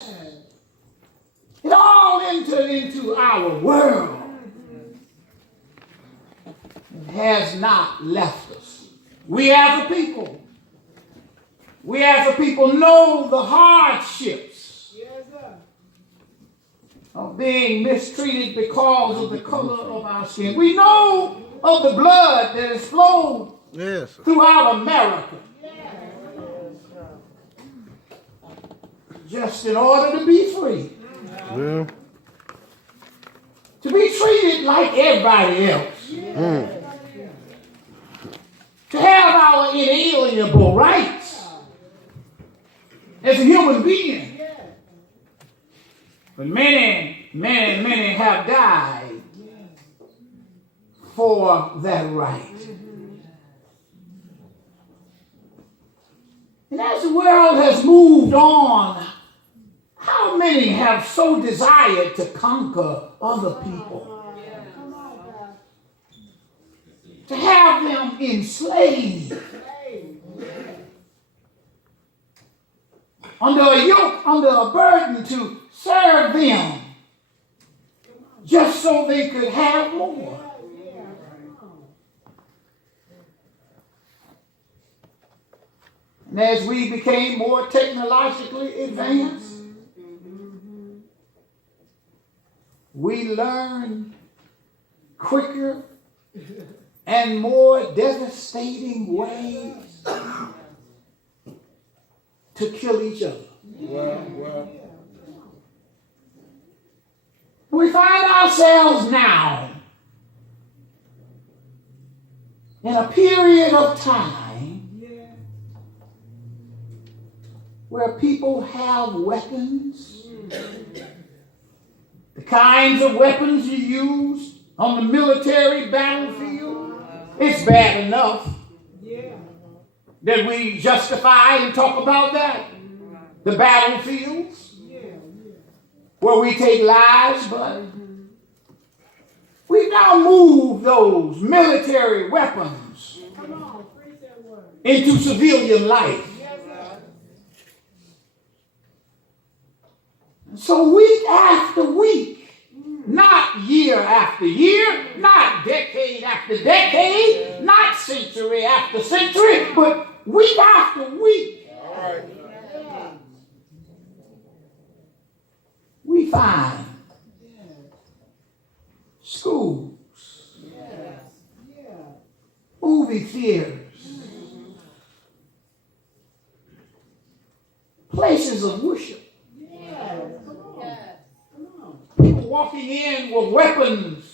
It all entered into our world. It has not left us. We as a people know the hardships of being mistreated because of the color of our skin. We know of the blood that has flowed throughout America. Just in order to be free. Yeah. To be treated like everybody else. To have our inalienable rights as a human being. But many have died for that right. And as the world has moved on, how many have so desired to conquer other people? To have them enslaved. Under a yoke, under a burden to serve them. Just so they could have more. And as we became more technologically advanced, we learned quicker and more devastating ways to kill each other. We find ourselves now in a period of time where people have weapons, the kinds of weapons you use on the military battlefield. It's bad enough that we justify and talk about that. The battlefields where we take lives, but we've now moved those military weapons into civilian life. So week after week, not year after year, not decade after decade, not century after century, but week after week, we find schools, movie theaters, places of worship, people walking in with weapons.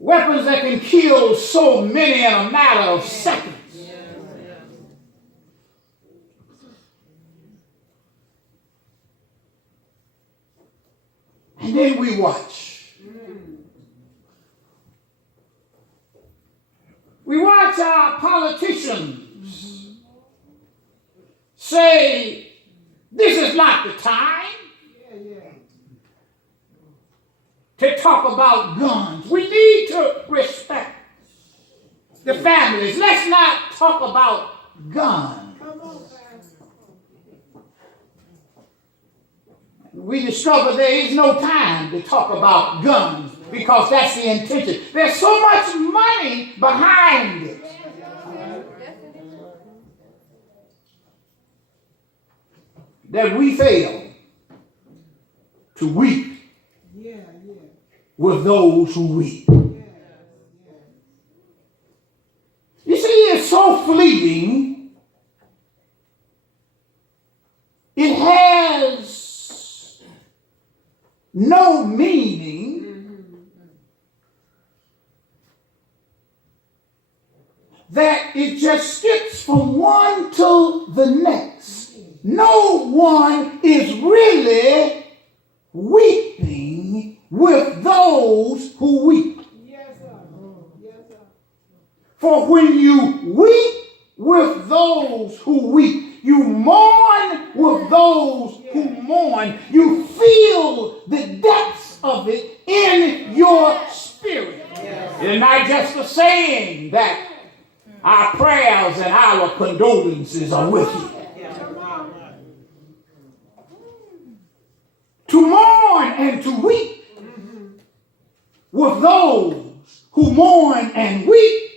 Weapons that can kill so many in a matter of seconds. And then we watch. We watch our politicians say, this is not the time to talk about guns. We need to respect the families. Let's not talk about guns. We discover there is no time to talk about guns because that's the intention. There's so much money behind it. That we fail to weep with those who weep. You see, it's so fleeting. It has no meaning that it just skips from one to the next. No one is really weeping with those who weep. For when you weep with those who weep, you mourn with those who mourn. You feel the depths of it in your spirit. It's not just a saying that our prayers and our condolences are with you. and to weep with those who mourn and weep,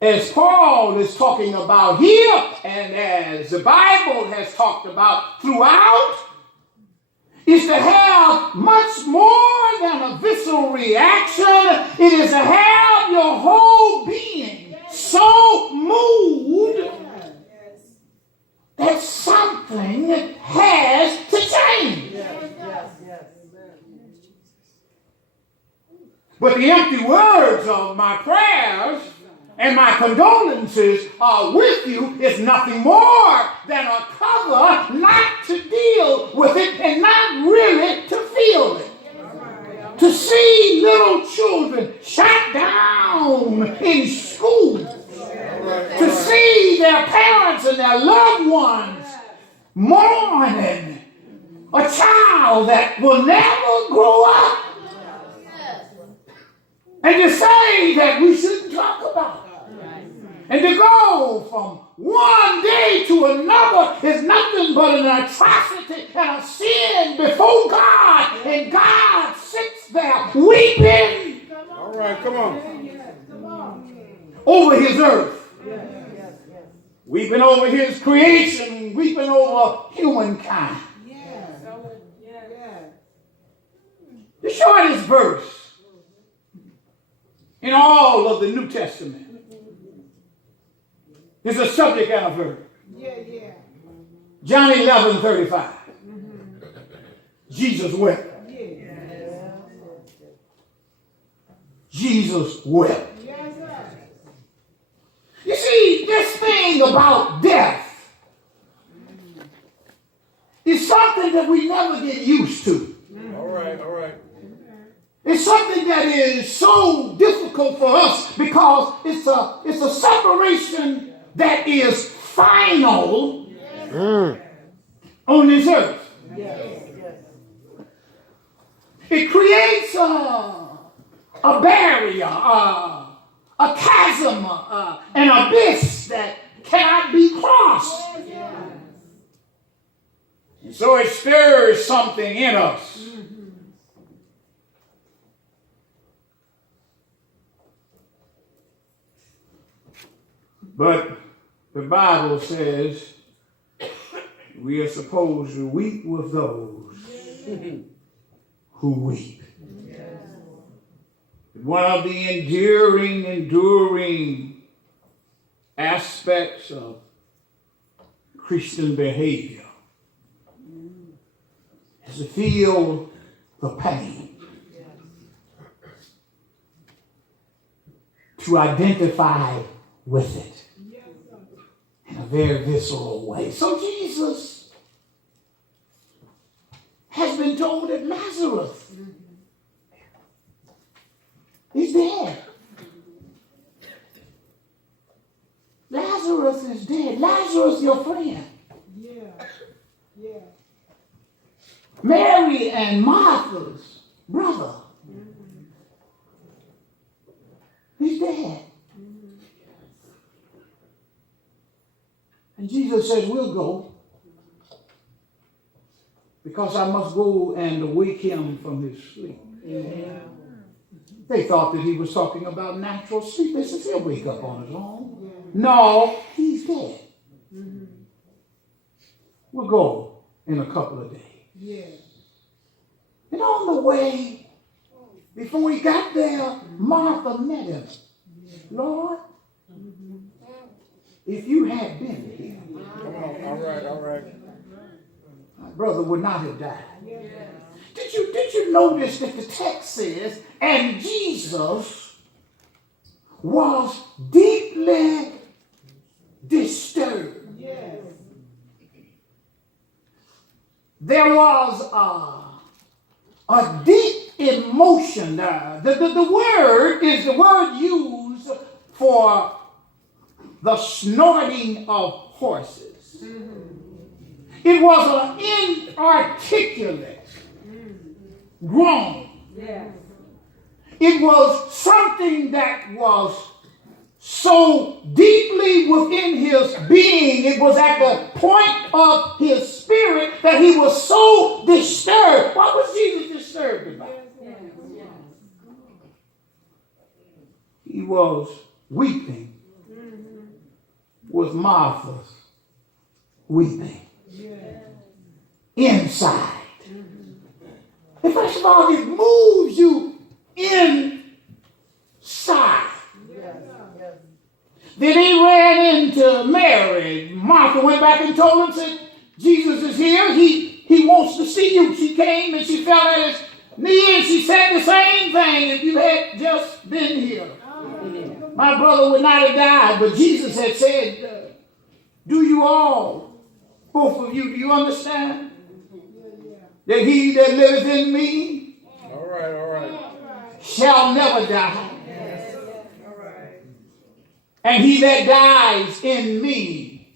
as Paul is talking about here, and as the Bible has talked about throughout, is to have much more than a visceral reaction. It is to have your whole being so moved that something has to change. But the empty words of my prayers and my condolences are with you is nothing more than a cover not to deal with it and not really to feel it. To see little children shot down in school. To see their parents and their loved ones mourning a child that will never grow up. And to say that we shouldn't talk about it. And to go from one day to another is nothing but an atrocity and a sin before God. And God sits there weeping. All right, come on. Over his earth. Weeping over his creation. Weeping over humankind. The shortest verse in all of the New Testament is a subject and a verb. John 11:35. Jesus wept. Jesus wept. You see, this thing about death is something that we never get used to. All right. It's something that is so difficult for us because it's a separation that is final on this earth. It creates a barrier, a chasm, an abyss that cannot be crossed. And so it stirs something in us. But the Bible says we are supposed to weep with those who weep. One of the enduring aspects of Christian behavior is to feel the pain, to identify with it in a very visceral way. So Jesus has been told that Lazarus is dead. Lazarus is dead. Lazarus, your friend. Mary and Martha's brother. He's dead. And Jesus says, we'll go because I must go and wake him from his sleep. They thought that he was talking about natural sleep. They said, he'll wake up on his own. No, he's dead. We'll go in a couple of days. And on the way, before he got there, Martha met him. Lord, if you had been here, All right. my brother would not have died. Did you notice that the text says, and Jesus was deeply disturbed. There was a deep emotion. The word is the word used for the snorting of horses. It was an inarticulate groan. It was something that was so deeply within his being. It was at the point of his spirit that he was so disturbed. What was Jesus disturbed about. He was weeping with Martha's weeping inside. And first of all, it moves you inside. Then he ran into Mary. Martha went back and told him, said, Jesus is here. He wants to see you. She came and she fell at his knee and she said the same thing. If you had just been here, my brother would not have died. But Jesus had said, do you all, both of you, do you understand? That he that liveth in me All right. shall never die. And he that dies in me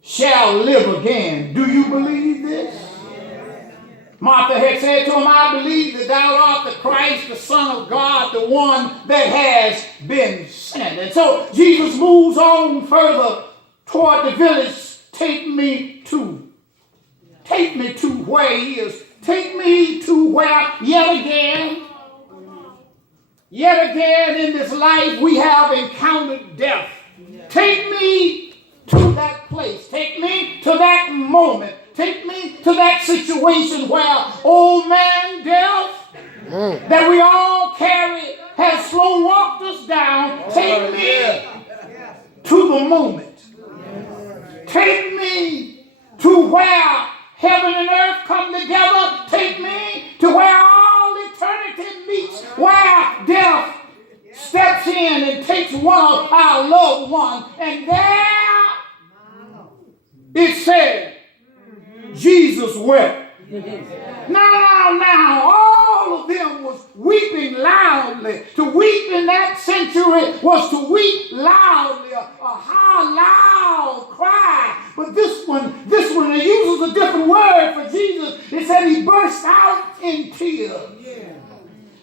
shall live again. Do you believe this? Martha had said to him, I believe that thou art the Christ, the Son of God, the one that has been sent. And so Jesus moves on further toward the village. Take me to where he is. Take me to where yet again in this life we have encountered death. Take me to that place. Take me to that moment. Take me to that situation where old man death that we all carry has slow walked us down. Take me to the moment. Take me to where heaven and earth come together. Take me to where all eternity meets, where death steps in and takes one of our loved ones. And there it said, Jesus wept. Now, all of them was weeping loudly. To weep in that century was to weep loudly, a high, loud cry. But this one, it uses a different word for Jesus. It said he burst out in tears.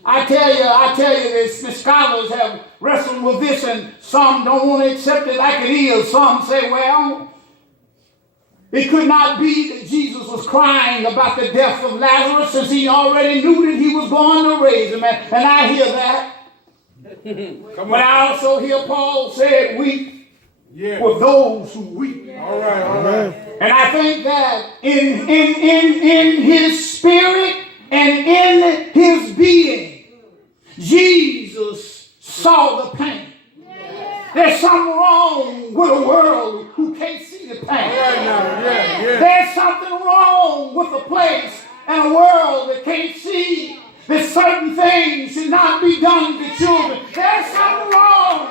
I tell you this, the scholars have wrestled with this, and some don't want to accept it like it is. Some say, well, it could not be that Jesus was crying about the death of Lazarus, since he already knew that he was going to raise him. And I hear that. But I also hear Paul said, weep with those who weep. All right. And I think that in his spirit and in his being, Jesus saw the pain. There's something wrong with a world who can't see the pain. There's something wrong with a place and a world that can't see that certain things should not be done to children. There's something wrong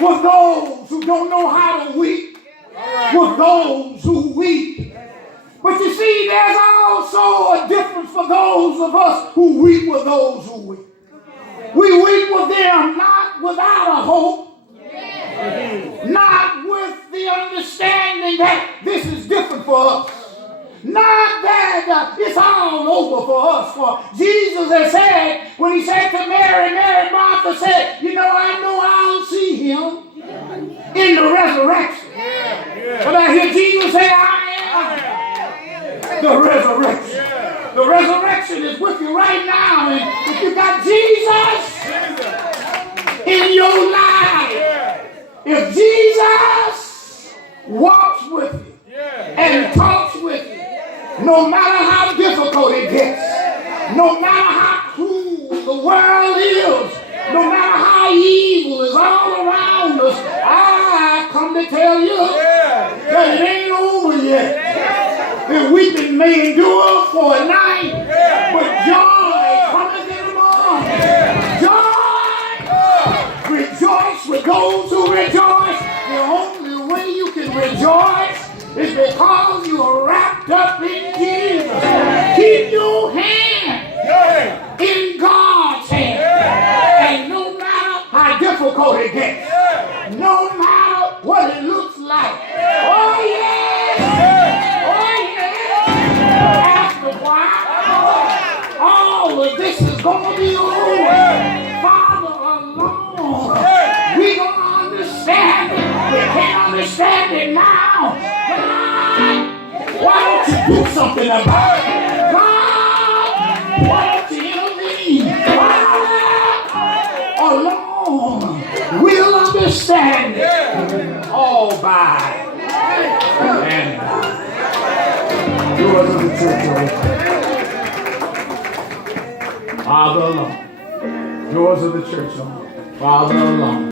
with those who don't know how to weep, with those who weep. But you see, there's also a difference for those of us who weep with those who weep. We weep with them not without a hope, not with the understanding that this is different for us. Not that it's all over for us. For Jesus has said, when he said to Mary, Martha said, I know I'll see him in the resurrection. But I hear Jesus say, I am the resurrection. The resurrection is with you right now. And if you got Jesus in your life, if Jesus walks with you and talks with you, no matter how difficult it gets, no matter how cruel the world is, no matter how evil is all around us, I come to tell you that it ain't over yet. The weeping may endure for a night, but joy cometh in the morning. Joy! Rejoice with those who rejoice. The only way you can rejoice is because you are wrapped up in Jesus. Keep your hand in God's hand. And no matter how difficult it gets, no matter what it looks like, oh yeah, after a while, all of this is going to be over. Father alone, we going to understand it. We can't understand it now. God, why don't you do something about it? God, all by and by. Doors of the church are open. Father alone. Doors of the church are open. Father alone.